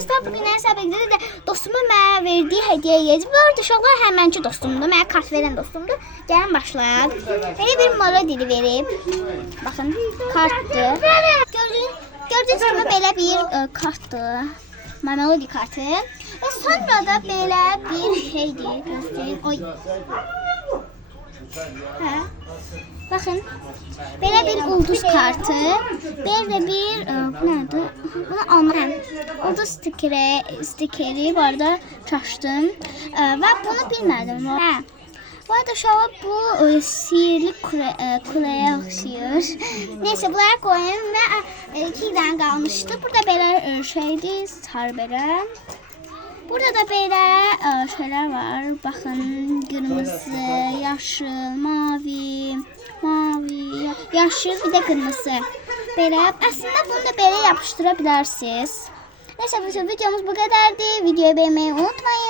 dostlar, bugün Ərsəbəkdə də dostumun mənə verdiyi hədiyyə var. Uşaqlar həmənki dostumdur, mənə kart verən dostumdur. Gəlin başlayaq. Belə bir melodili verib. Baxın, kartdır. Gördüyünüz kimi belə bir kartdır. Melodi kartı. Və sonra da belə bir şeydir. Göstərin. Oy. Hə. Bakın, belə bir ulduz kartı, belə bir bu nədir? Bunu almışam. Ulduz stikeri bu arada çaşdım və bunu bilmədim. Hə. Bu arada uşaqlar bu sihirli kuleyə oxşayır. Neyse, bunları koyayım və 2 dənə qalmışdı. Burada belə şeydir, sar belə. Burada da belə şeyler var. Bakın, kırmızı, yaşıl, mavi, yaşıl, bir de kırmızı. Böyle. Aslında bunu da böyle yapıştırabilirsiniz. Neyse, videomuz bu kadardı. Videoyu beğenmeyi unutmayın.